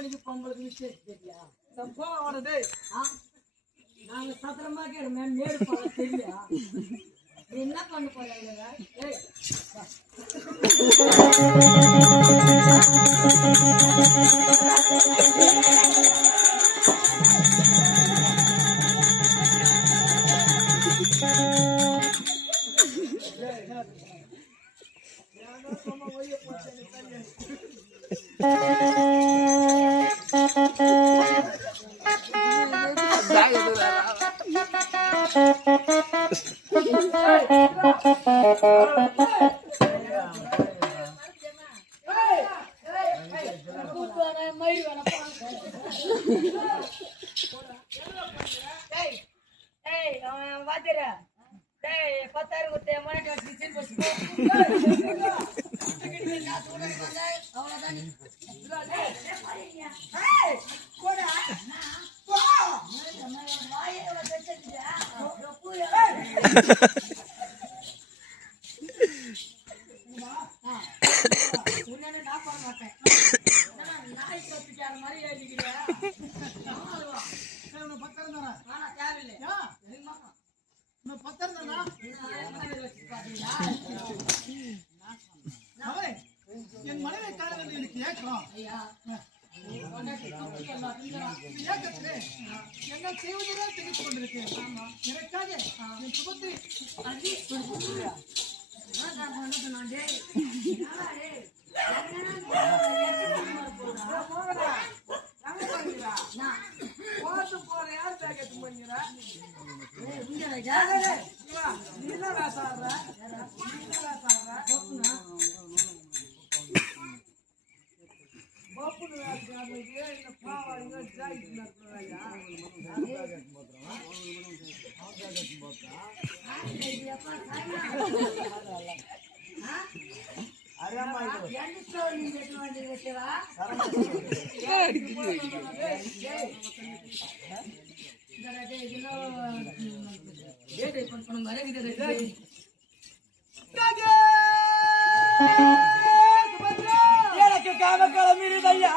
ஆம்பளைக்கு பொம்பளுக்கு விசேஷம் தெரியா போக வருது நாங்க சத்திரமா கேடுமே மேடு போல தெரியா என்ன பண்ண போறாங்க என் மனைவி காரணம் எனக்கு ஏற்றம் என்ன செய்வதுதான் தெரிந்து கொண்டிருக்கேன் எனக்காக என் சுபத்தை போற யார் பேக்கெட் பண்ணிக்கிறா எனக்கு காமக்காலம் இருதையா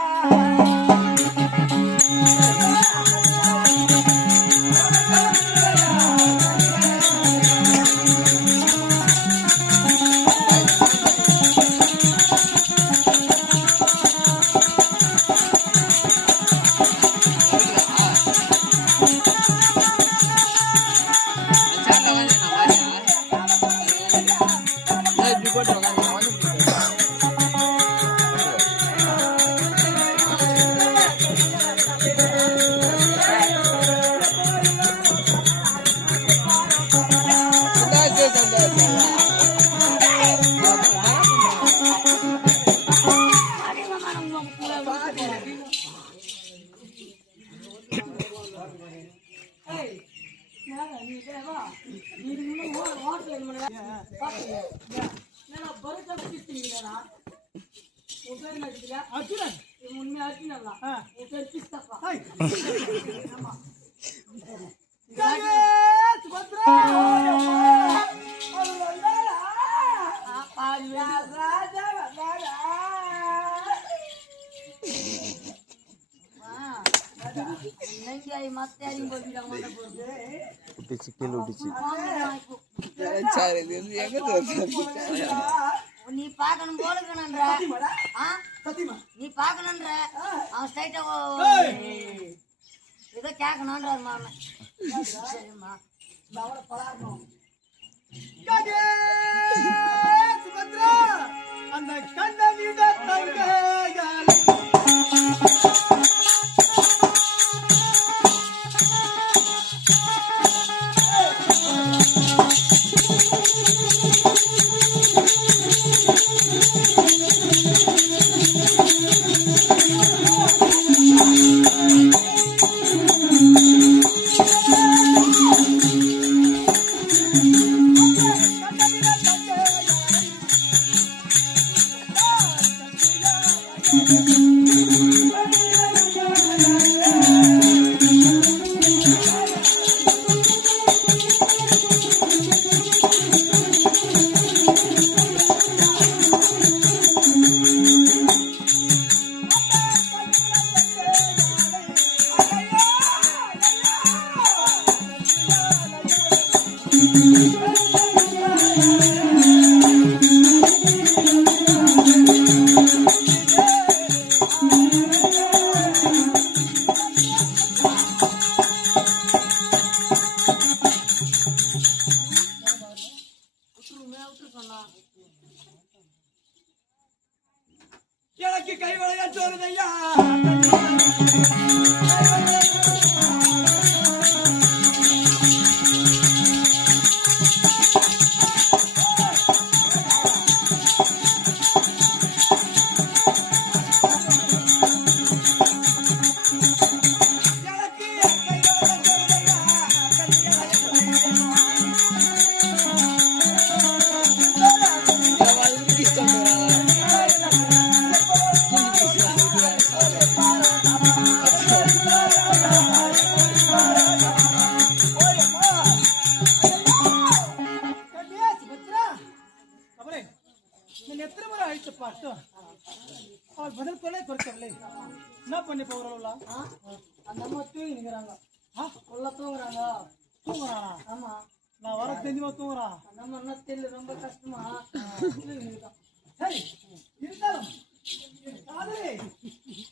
நீ பாக்கணும் போலுக்கணும்ன்ற நீ பாக்கணும்ன்ற அவன் ஸ்ட்ரைட்டா ஏதோ கேட்கணும்ன்ற மாமன் சரிம்மா அந்த கண்ண கை விளையாட்டுதையா எத்தனை முறை அழைத்து பார்த்தோம் அவள் பதில் கொள்ளை கொடுக்கவில்லை என்ன பண்ணி போகிறவளா அந்த அம்மா தூங்கிக்கிறாங்க உள்ள தூங்குறாங்க தூங்குறானா ஆமா நான் வர தெரிஞ்சுமா தூங்குறான் அந்த அம்மா என்ன தெரியல ரொம்ப கஷ்டமா தூங்கிக்கிறான். சரி இருந்தாலும் காதலே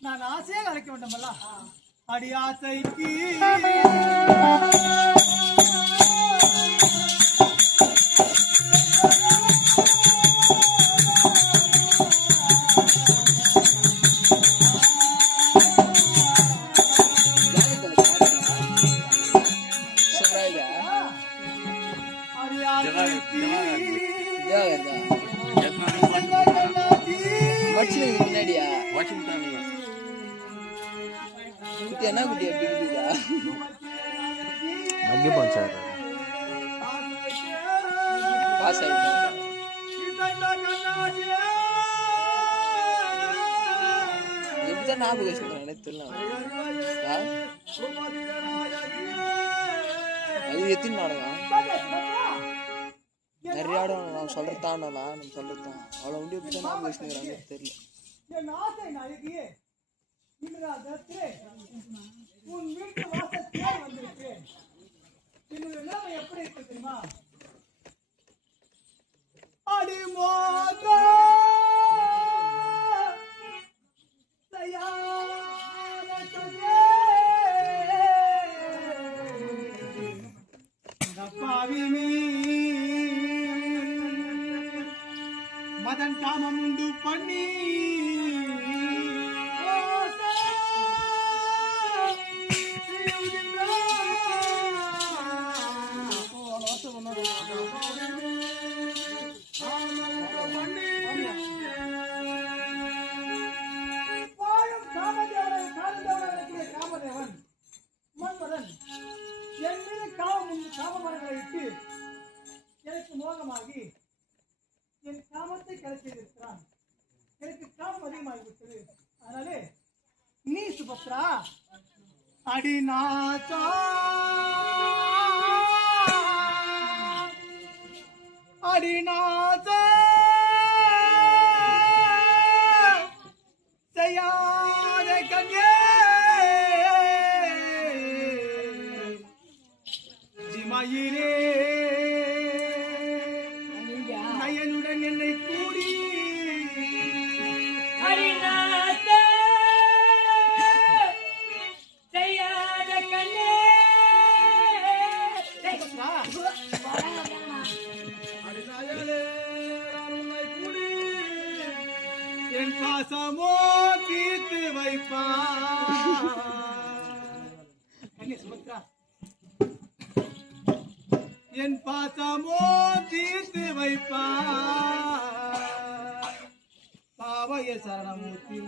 நான் ஆசையாக அழைக்க வேண்டுமல்ல அடி ஆசைக்கு முன்னாடியா என்ன குட்டி அப்படிங்களா மங்கிப்போம் சார் பாஸ் ஆயிட்டேன் எப்படிதான் ஞாபகம் சொல்றேன் எனக்கு தெரியல அது எத்தனை நாடகம் நிறைய ஆடம் நான் சொல்றதான் நம்ம சொல்றதான் அவ்வளோ உண்டு எப்படிதான் ஞாபகம் வச்சுக்கிறாங்க தெரியல என் ஆசை அழகியே உன் வீட்டு வாசத்தே வந்திருக்கு என்னுடைய நிலைமை எப்படி இருக்கு தெரியுமா அடிமோதா மதன் காமம் உண்டு பண்ணி காமதேவன் மன்மதன் என் மீது காமமரங்களை இட்டு எனக்கு மோகமாகி என் காமத்தை கலைச்சிருக்கிறான் எனக்கு காமம் அதிகமாகிவிட்டது அதனாலே நீ சுபத்ரா அடிநாச்சா அடிநாச்சா செய்யாத கங்கே ஜிமாயிலே நயனுடன் என்னை கூடி என் பாசமோ தீர்த்து வைப்பா சுபத்ரா என் பாசமோ தீர்த்து வைப்பா பாவைய சரணமூர்த்தி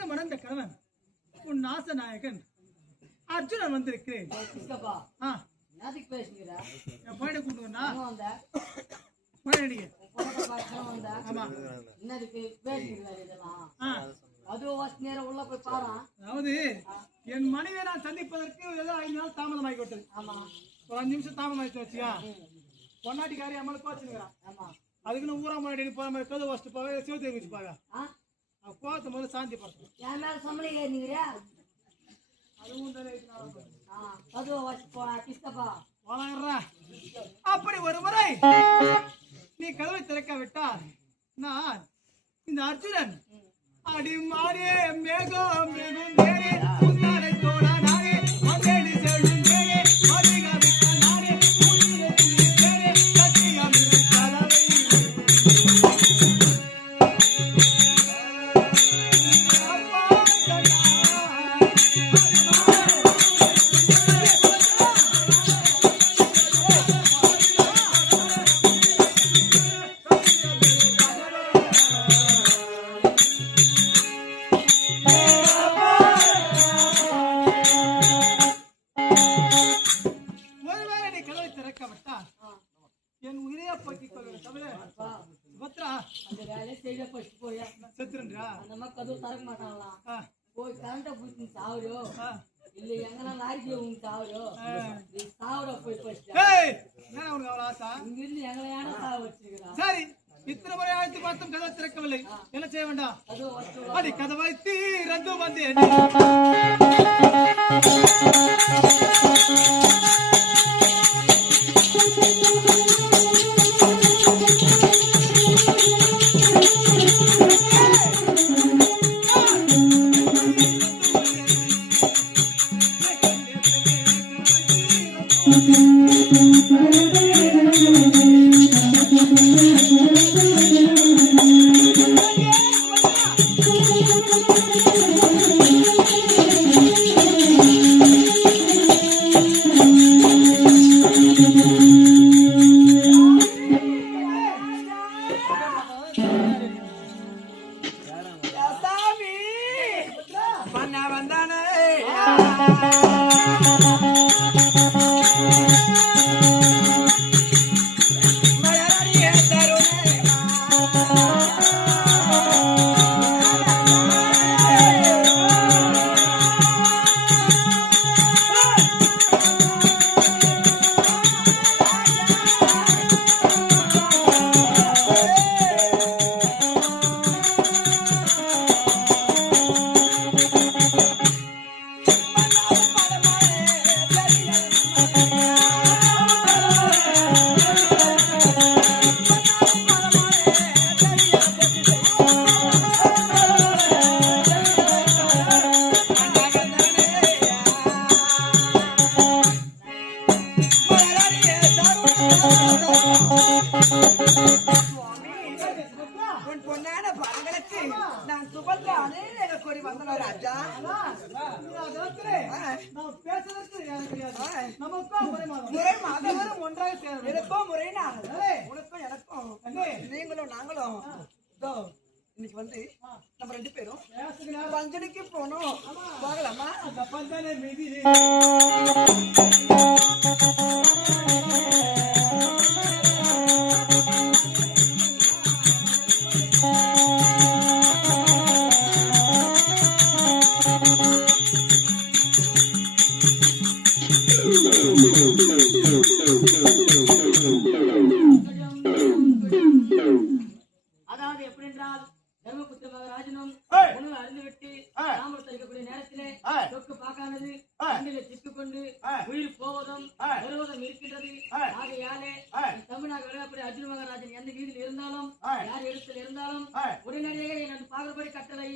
பெற்ற மணந்த கணவன் உன் நாசநாயகன் அர்ஜுனன் வந்திருக்கிறேன். கிருஷ்ணப்பா என்னதுக்கு பேசுகிறா? என் பையனை கூட்டு வந்தா வந்த பையனடிங்க. ஆமா என்னதுக்கு பேசுகிறாரு இதெல்லாம்? அதுவும் வசதி நேரம் உள்ள போய் பாரு. அதாவது என் மனைவியை நான் சந்திப்பதற்கு ஏதோ 5 நாள் தாமதமாகி விட்டது. ஆமா ஒரு 5 நிமிஷம் தாமதமாயிடுச்சு வச்சியா. பொன்னாட்டிக்காரி அம்மளை கோச்சுங்கிறான். ஆமா அதுக்குன்னு ஊரா முன்னாடி போற மாதிரி கதை வச்சுட்டு போவே சிவத்தை வச்சு பாங்க. கோவத்தை முதல்ல சாந்தி படுத்தும். என் மேல சம்பளம் ஏறினீங்களா? அதுவும் தானே அதுவும் வச்சு போனா கிருஷ்ணப்பா வளர்றா. அப்படி ஒரு முறை நீ கதவை திறக்க விட்டால் நான் இந்த அர்ஜுனன் அடி மாறே மேகம் மேகம் நேரே உன்னாரை தோடா நானே வந்தேடி செல்லும் நேரே மதிகா விட்ட நானே உயிரே நேரே கட்டியாமி கதவை என் உயிரையா போக்கிக் கொள்வேன் தவிர சுபத்ரா அந்த வேலையை செய்ய பட்டு போயா செத்துருன்றா. அந்த மாதிரி கதவு திறக்க மாட்டாங்களாம். போய் கரண்ட பிடிச்சி சாவுறோ இல்ல எங்கன்னா லாரிக்கு உங்க சாவுறோ நீ சாவுற போய் பட்டு உனக்கு அவ்வளவு ஆசா? இங்கிருந்து எங்களை ஏன்னா சாவு வச்சிருக்கிறான். சரி இத்தனை முறை அழைத்து பார்த்தும் கதை திறக்கவில்லை. என்ன செய்ய வேண்டாம்? அடி கதவை தீரந்து வந்தேன். நீங்களும் நாங்களும் இன்னைக்கு வந்து நம்ம 2 பேரும் பஞ்சனைக்கு போனோம். போகலாமா? அதாவது எப்படி என்றால் தர்மபுத்திர மகாராஜனும் உணவு அறிந்துவிட்டு தாமரத்தில் இருக்கக்கூடிய நேரத்திலே தொக்கு பார்க்கானது கண்ணிலே சிக்கிக்கொண்டு உயிர் போவதும் வருவதும் இருக்கின்றது. ஆகையாலே தமிழ்நாடு விளையாடக்கூடிய அர்ஜுன மகாராஜன் எந்த வீதியில் இருந்தாலும் யார் இடத்தில் இருந்தாலும் உடனடியாக நான் பார்க்கிறபடி கட்டளை